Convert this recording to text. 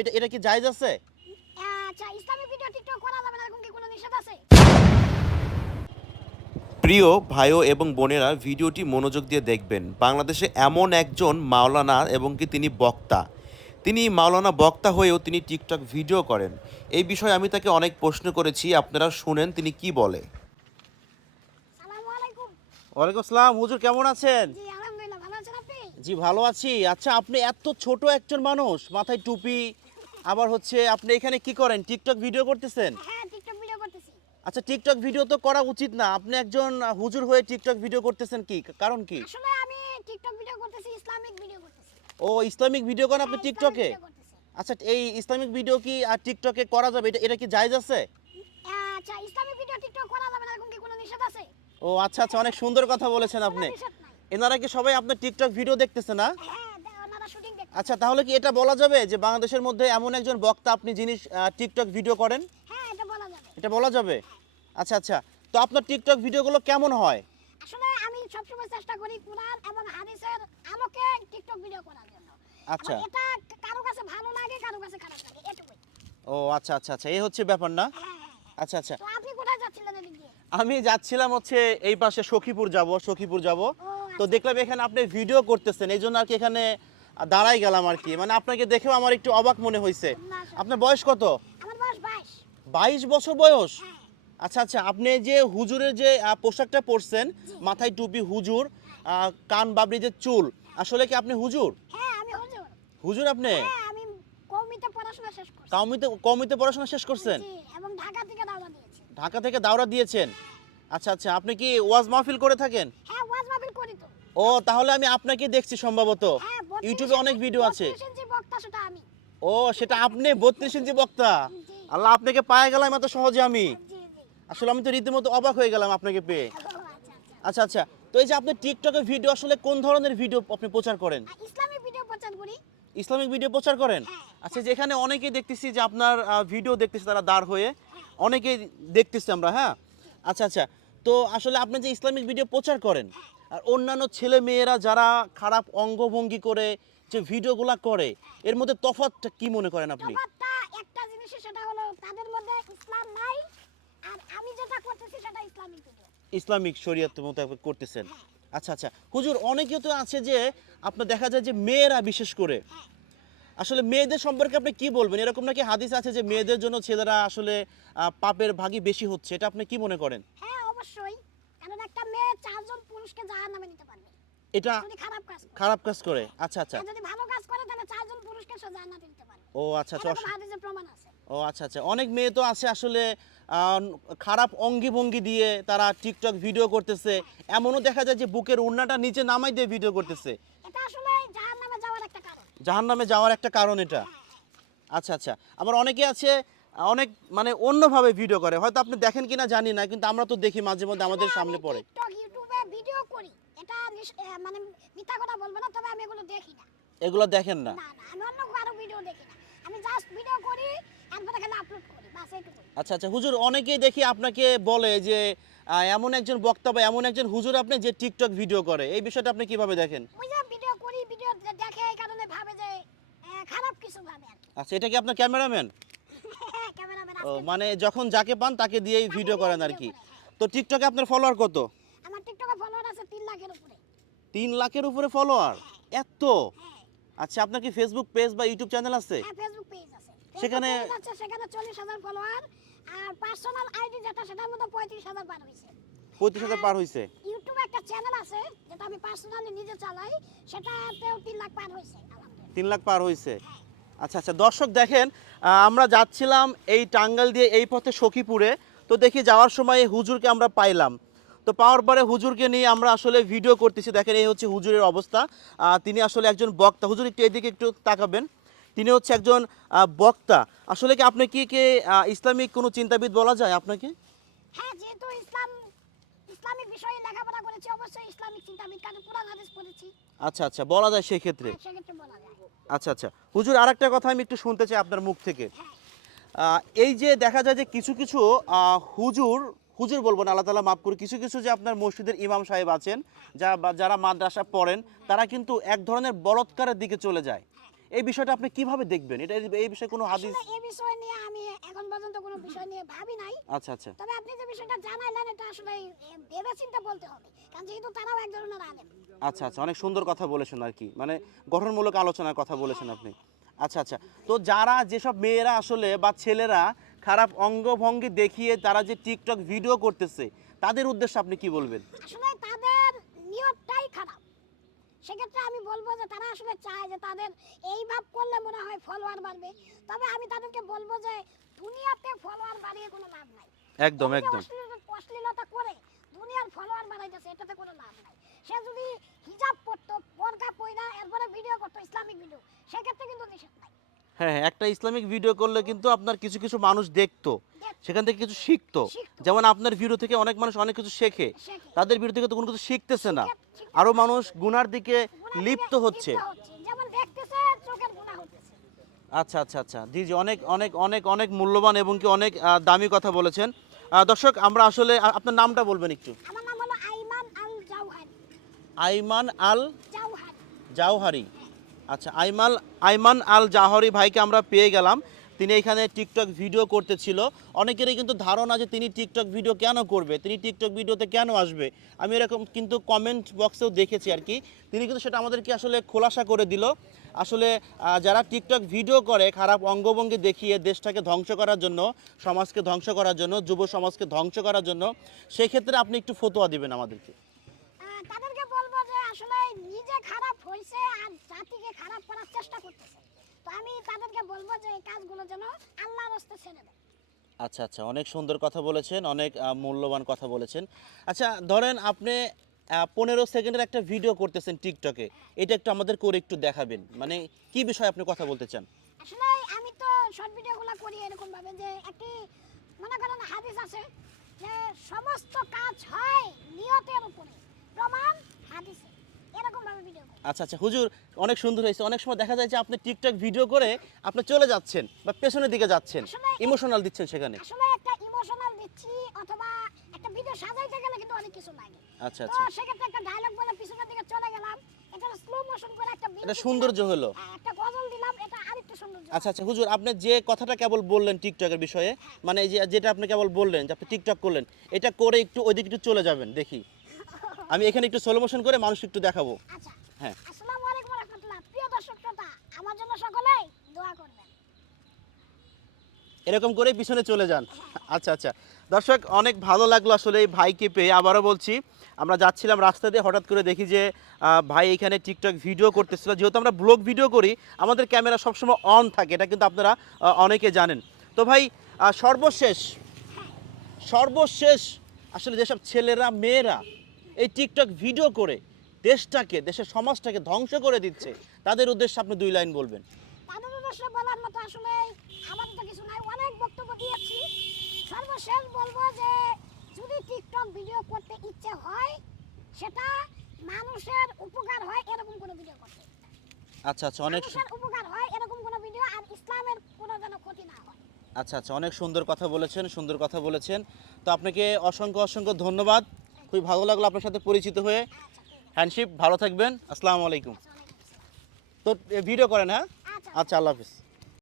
এটা এটা কি জায়েজ আছে? আচ্ছা ইসলামিক ভিডিও টিকটক করা যাবে না এরকম কি কোনো নিষেধ আছে? প্রিয় ভাইও এবং বোনেরা ভিডিওটি মনোযোগ দিয়ে দেখবেন। বাংলাদেশে এমন একজন মাওলানা এবং কি তিনি বক্তা। তিনি মাওলানা বক্তা হয়েও তিনি টিকটক ভিডিও করেন। এই বিষয়ে আমি তাকে অনেক প্রশ্ন করেছি আপনারা শুনেন তিনি কি বলে। ওয়ালাইকুম আসসালাম হুজুর কেমন আছেন? জি আলহামদুলিল্লাহ ভালো আছেন আপনি? জি ভালো আছি। আচ্ছা আপনি এত ছোট একজন মানুষ মাথায় টুপি আবার হচ্ছে আপনি এখানে কি করেন? টিকটক ভিডিও করতেছেন? হ্যাঁ আচ্ছা টিকটক ভিডিও তো করা উচিত না। আপনি একজন হুজুর হয়ে টিকটক ভিডিও করতেছেন কি? কারণ কি? আসলে আমি টিকটক ভিডিও করতেছি ইসলামিক ভিডিও করতেছি। ও ইসলামিক ভিডিও করেন আপনি হ্যাঁ, টিকটকে আচ্ছা এই ইসলামিক ভিডিও কি আর টিকটকে করা যাবে? এটা এটা কি জায়েজ আছে? আচ্ছা ইসলামিক ভিডিও টিকটক করা যাবে না এরকম কি কোনো নিষেধ আছে? ও আচ্ছা আচ্ছা অনেক সুন্দর কথা বলেছেন আপনি। এনারা কি সবাই আপনার টিকটক ভিডিও দেখতেছে না হ্যাঁ দে- ওনারা শুটিং দেখতে আচ্ছা তাহলে কি এটা বলা যাবে যে বাংলাদেশের মধ্যে এমন একজন বক্তা আপনি যিনি টিকটক ভিডিও করেন? হ্যাঁ এটা বলা যাবে। এটা বলা যাবে? আচ্ছা আচ্ছা। তো আপনার টিকটক ভিডিওগুলো কেমন হয়? আসলে আমি সবসময় চেষ্টা করি কোরআন এবং হাদিসের আলোকে টিকটক ভিডিও করার জন্য। আচ্ছা। এটা কারও কাছে ভালো লাগে কারও কাছে খারাপ লাগে এটুকুই। ও আচ্ছা আচ্ছা আচ্ছা এই হচ্ছে ব্যাপার না? হ্যাঁ হ্যাঁ আচ্ছা আচ্ছা। তো আপনি কোথায় যাচ্ছিলেন এদিক আমি যাচ্ছিলাম হচ্ছে এই পাশে সখীপুর যাব সখীপুর যাব। তো আচ্ছা। দেখলাম এখানে আপনি ভিডিও করতেছেন এই জন্য আর কি এখানে দাঁড়াই গেলাম আর কি। মানে আপনাকে দেখেও আমার একটু অবাক মনে হয়েছে আপনার বয়স কত? বাইশ। বছর বয়স? হ্যাঁ। আচ্ছা আচ্ছা আপনি যে হুজুরের যে পোশাকটা পরছেন মাথায় টুপি হুজুর কান বাবরি যে চুল আসলে কি আপনি হুজুর? হ্যাঁ হুজুর। আপনি? হ্যাঁ আমি পড়াশোনা শেষ কমিতে পড়াশোনা শেষ করছেন? ঢাকা থেকে দাওয়া ঢাকা থেকে দাওরা দিয়েছেন? আচ্ছা আচ্ছা আপনি কি ওয়াজ মাহফিল করে থাকেন হ্যাঁ ওয়াজ মাহফিল করি তো ও তাহলে আমি আপনাকে দেখছি সম্ভবত। হ্যাঁ ইউটিউবে অনেক ভিডিও আছে। ও সেটা আপনি বত্রিশ ইঞ্চি বক্তা? আল্লাহ আপনাকে পায়ে গেলাম এত সহজে আমি। আসলে আমি তো রীতিমতো অবাক হয়ে গেলাম আপনাকে পেয়ে। আচ্ছা আচ্ছা। আচ্ছা আচ্ছা। তো এই যে আপনি টিকটকে ভিডিও আসলে কোন ধরনের ভিডিও আপনি প্রচার করেন? ইসলামিক ভিডিও প্রচার করি। ইসলামিক ভিডিও প্রচার করেন? হ্যাঁ। আচ্ছা যেখানে অনেকেই দেখতেছি যে আপনার ভিডিও দেখতেছি তারা দাঁড় হয়ে অনেকেই দেখতেছি আমরা হ্যাঁ? আচ্ছা আচ্ছা। তো আসলে আপনি যে ইসলামিক ভিডিও প্রচার করেন আর অন্যান্য ছেলে মেয়েরা যারা খারাপ অঙ্গভঙ্গি করে যে ভিডিওগুলা করে এর মধ্যে তফাৎটা কি মনে করেন আপনি? একটা জিনিসই সেটা হলো তাদের মধ্যে ইসলাম নাই আর আমি যেটা করতেছি সেটা ইসলামিক ইসলামিক শরীয়ত মোতাবেক করতেছেন। আচ্ছা আচ্ছা। হুজুর অনেকেও তো আছে যে আপনার দেখা যায় যে মেয়েরা বিশেষ করে। আসলে মেয়েদের সম্পর্কে আপনি কি বলবেন? এরকম নাকি হাদিস আছে যে মেয়েদের জন্য ছেলেরা আসলে পাপের ভাগই বেশি হচ্ছে এটা আপনি কি মনে করেন? হ্যাঁ অবশ্যই। কারণ একটা মেয়ে চারজন পুরুষকে জাহার নামে নিতে পারবে। এটা খারাপ কাজ খারাপ কাজ করে। আচ্ছা আচ্ছা। যদি ভালো কাজ করে তাহলে চারজন পুরুষকে জান্নাতে নিতে পারবে। ও আচ্ছা আচ্ছা। হাদিসে প্রমাণ আছে। ও আচ্ছা আচ্ছা। অনেক মেয়ে তো আছে আসলে খারাপ অঙ্গি ভঙ্গি দিয়ে তারা টিকটক ভিডিও করতেছে। এমনও দেখা যায় যে বুকের উন্নাটা নিচে নামাই দিয়ে ভিডিও করতেছে। এটা আসলে জাহার নামে যাওয়ার একটা কারণ। জাহান নামে যাওয়ার একটা কারণ এটা। আচ্ছা আচ্ছা। আবার অনেকে আছে অনেক মানে অন্যভাবে ভিডিও করে। হয়তো আপনি দেখেন কিনা জানি না কিন্তু আমরা তো দেখি মাঝে মধ্যে আমাদের সামনে পড়ে। ইউটিউবে ভিডিও করি। এটা মানে মিথ্যা কথা বলব না তবে আমি এগুলো দেখি না। এগুলো দেখেন না? আমি অন্য কারও ভিডিও দেখি না। আমি জাস্ট ভিডিও করি তারপরে খালি আপলোড করি বাস আচ্ছা আচ্ছা হুজুর অনেকেই দেখি আপনাকে বলে যে এমন একজন বক্তা বা এমন একজন হুজুর আপনি যে টিকটক ভিডিও করে। এই বিষয়টা আপনি কীভাবে দেখেন? ওই যে ভিডিও করি ভিডিও দেখে এই কারণে ভাবে যে খারাপ কিছু ভাবে আচ্ছা এটা কি আপনার ক্যামেরাম্যান? ও মানে যখন যাকে পান তাকে দিয়েই ভিডিও করেন আর কি। তো টিকটকে আপনার ফলোয়ার কত? আমার টিকটকে ফলোয়ার আছে তিন লাখের উপরে। তিন লাখের উপরে ফলোয়ার এত? হ্যাঁ। আচ্ছা আপনার কি ফেসবুক পেজ বা ইউটিউব চ্যানেল আছে? হ্যাঁ ফেসবুক পেজ আছে। সেখানে- আছে সেখানে চল্লিশ হাজার ফলোয়ার আর পার্সোনাল আইডি যেটা সেটার মধ্যে পঁয়ত্রিশ হাজার পার হয়েছে পঁয়ত্রিশ হাজার পার হয়েছে ইউটিউবে একটা চ্যানেল আছে যেটা আমি পার্সোনালি নিজে চালাই সেটাতেও তিন লাখ পার আলহামদুলিল্লাহ তিন লাখ পার হয়েছে আচ্ছা আচ্ছা দর্শক দেখেন আমরা যাচ্ছিলাম এই টাঙ্গাল দিয়ে এই পথে সখীপুরে। তো দেখি যাওয়ার সময় এই হুজুরকে আমরা পাইলাম। তো পাওয়ার পরে হুজুরকে নিয়ে আমরা আসলে ভিডিও করতেছি। দেখেন এই হচ্ছে হুজুরের অবস্থা। তিনি আসলে একজন বক্তা। হুজুর একটু এদিকে একটু তাকাবেন। তিনি হচ্ছে একজন বক্তা। আসলে কি আপনি কি কে ইসলামিক কোনো চিন্তাবিদ বলা যায় আপনাকে? হ্যাঁ যেহেতু ইসলাম ইসলামিক বিষয়ে লেখাপড়া করেছি অবশ্যই ইসলামিক চিন্তাবিদ কারণ কোরআন হাদিস পড়েছি। আচ্ছা আচ্ছা বলা যায় সেক্ষেত্রে। হ্যাঁ, সেক্ষেত্রে বলা যায়। আচ্ছা আচ্ছা। হুজুর, আরেকটা কথা আমি একটু শুনতে চাই আপনার মুখ থেকে। এই যে দেখা যায় যে কিছু কিছু হুজুর হুজুর বলব না, আল্লাহ তালা মাফ করি কিছু কিছু যে আপনার মসজিদের ইমাম সাহেব আছেন, যা যারা মাদ্রাসা পড়েন, তারা কিন্তু এক ধরনের বলৎকারের দিকে চলে যায়। এই বিষয়টা আপনি কীভাবে দেখবেন? এটা, এই বিষয়ে কোনো হাদিস এই বিষয় নিয়ে আমি পর্যন্ত কোনো বিষয় নিয়ে ভাবি নাই। আচ্ছা আচ্ছা। তবে আপনি যে বিষয়টা জানাইলেন এটা আসলে ভেবে চিন্তা বলতে হবে। কারণ যেহেতু তারাও এক ধরনের আলেম। আচ্ছা আচ্ছা। অনেক সুন্দর কথা বলেছেন আর কি। মানে গঠনমূলক আলোচনার কথা বলেছেন আপনি। আচ্ছা আচ্ছা। তো যারা যেসব মেয়েরা আসলে বা ছেলেরা খারাপ অঙ্গভঙ্গি দেখিয়ে তারা যে টিকটক ভিডিও করতেছে তাদের উদ্দেশ্যে আপনি কি বলবেন? আসলে তাদের নিয়তটাই খারাপ। সেক্ষেত্রে আমি বলব যে তারা আসলে চায় যে তাদের এই ভাব করলে ফলোয়ার বাড়বে। তবে আমি তাদেরকে বলব যে দুনিয়াতে ফলোয়ার বাড়িয়ে কোনো লাভ নাই। একদম একদম। অশ্লীলতা- করে দুনিয়ার ফলোয়ার বাড়াইতেছে এটাতে কোনো লাভ নাই। সে যদি হিজাব পরতো পর্দা পয়দা এরপরে ভিডিও করতো ইসলামিক ভিডিও সেক্ষেত্রে কিন্তু নিষেধ নাই। হ্যাঁ হ্যাঁ, একটা ইসলামিক ভিডিও করলে কিন্তু আপনার কিছু কিছু মানুষ দেখতো। সেখান থেকে কিছু শিখতো। যেমন আপনার ভিডিও থেকে অনেক মানুষ অনেক কিছু শেখে। তাদের ভিডিও থেকে তো কোনো কিছু শিখতেছে না। শিখে- শিখতে আরও মানুষ গুনার দিকে লিপ্ত হচ্ছে যেমন দেখতেছে চোখের গুণা হচ্ছে আচ্ছা আচ্ছা আচ্ছা। জি জি অনেক অনেক অনেক অনেক মূল্যবান এবং কি অনেক দামি কথা বলেছেন। দর্শক আমরা আসলে আপনার নামটা বলবেন একটু। আমার নাম হলো আইমান আল জাওহারি। আইমান আল জাওহারি। জাওহারি। আচ্ছা আইমাল আইমান আল জাহরি ভাইকে আমরা পেয়ে গেলাম। তিনি এখানে টিকটক ভিডিও করতেছিল। অনেকেরই কিন্তু ধারণা যে তিনি টিকটক ভিডিও কেন করবে? তিনি টিকটক ভিডিওতে কেন আসবে? আমি এরকম কিন্তু কমেন্ট বক্সেও দেখেছি আর কি। তিনি কিন্তু সেটা আমাদেরকে আসলে খোলাসা করে দিল। আসলে যারা টিকটক ভিডিও করে, খারাপ অঙ্গভঙ্গি দেখিয়ে দেশটাকে ধ্বংস করার জন্য, সমাজকে ধ্বংস করার জন্য, যুব সমাজকে ধ্বংস করার জন্য, সেক্ষেত্রে আপনি একটু ফতোয়া দিবেন আমাদেরকে। আসলে নিজে খারাপ হয়েছে আর জাতিকে খারাপ করার চেষ্টা করতেছে। তো আমি তাদেরকে বলব যে এই কাজগুলো যেন আল্লাহর রাস্তায় ছেড়ে দেয়। আচ্ছা আচ্ছা অনেক সুন্দর কথা বলেছেন অনেক মূল্যবান কথা বলেছেন। আচ্ছা ধরেন আপনি পনেরো সেকেন্ডের একটা ভিডিও করতেছেন টিকটকে এটা একটু আমাদের করে একটু দেখাবেন। মানে কি বিষয়ে আপনি কথা বলতে চান? আসলে আমি তো শর্ট ভিডিওগুলো করি এরকম ভাবে যে একটি মনে করেন হাদিস আছে যে সমস্ত কাজ হয় উপরে প্রমাণ হাদিসে এরকম ভাবে ভিডিও করি আচ্ছা আচ্ছা হুজুর অনেক সুন্দর হয়েছে। অনেক সময় দেখা যায় যে আপনি টিকটক ভিডিও করে আপনি চলে যাচ্ছেন বা পেছনের দিকে যাচ্ছেন। ইমোশনাল দিচ্ছেন সেখানে। আসলে একটা ইমোশনাল দিচ্ছি অথবা একটা ভিডিও সাজাইতে গেলে কিন্তু অনেক কিছু লাগে। আচ্ছা তো আচ্ছা। সেক্ষেত্রে একটা ডায়লগ বলে পিছনের দিকে চলে গেলাম। এটা স্লো মোশন করে একটা এটা সৌন্দর্য হলো। হ্যাঁ, একটা গজল দিলাম এটা আরেকটু সৌন্দর্য। আচ্ছা আচ্ছা হুজুর আপনি যে কথাটা কেবল বললেন টিকটকের বিষয়ে মানে এই যে যেটা আপনি কেবল বললেন যে আপনি টিকটক করলেন এটা করে একটু ওইদিকে একটু চলে যাবেন দেখি। আমি এখানে একটু স্লো মোশন করে মানুষ একটু দেখাবো। আচ্ছা হ্যাঁ। আসসালামু আলাইকুম রাহমাতুল্লাহ প্রিয় দর্শক শ্রোতা আমার জন্য সকলেই দোয়া করবেন। এরকম করে পিছনে চলে যান। আচ্ছা আচ্ছা। দর্শক অনেক ভালো লাগল আসলে এই ভাইকে পেয়ে। আবারও বলছি আমরা যাচ্ছিলাম রাস্তা দিয়ে হঠাৎ করে দেখি যে ভাই এখানে টিকটক ভিডিও করতেছিল। যেহেতু আমরা ব্লগ ভিডিও করি আমাদের ক্যামেরা সবসময় অন থাকে। এটা কিন্তু আপনারা অনেকে জানেন। তো ভাই সর্বশেষ সর্বশেষ আসলে যেসব ছেলেরা মেয়েরা এই টিকটক ভিডিও করে দেশটাকে দেশের সমাজটাকে ধ্বংস করে দিচ্ছে। তাদের উদ্দেশ্যে আপনি দুই লাইন বলবেন। তাদের উদ্দেশ্যে বলার মতো আসলে আমার তো কিছু নাই। অনেক বক্তব্য দিয়েছি। সর্বশেষ বলব যে যদি টিকটক ভিডিও করতে ইচ্ছে হয় সেটা মানুষের উপকার হয় এরকম কোনো ভিডিও করতে। আচ্ছা আচ্ছা অনেক উপকার হয় এরকম কোনো ভিডিও আর ইসলামের কোনো যেন ক্ষতি না হয়। আচ্ছা আচ্ছা অনেক সুন্দর কথা বলেছেন সুন্দর কথা বলেছেন। তো আপনাকে অসংখ্য অসংখ্য ধন্যবাদ। খুবই ভালো লাগল আপনার সাথে পরিচিত হয়ে। হ্যান্ডশিপ ভালো থাকবেন। আসসালামু আলাইকুম। তো ভিডিও করেন হ্যাঁ? আচ্ছা। আচ্ছা আল্লাহ হাফিজ।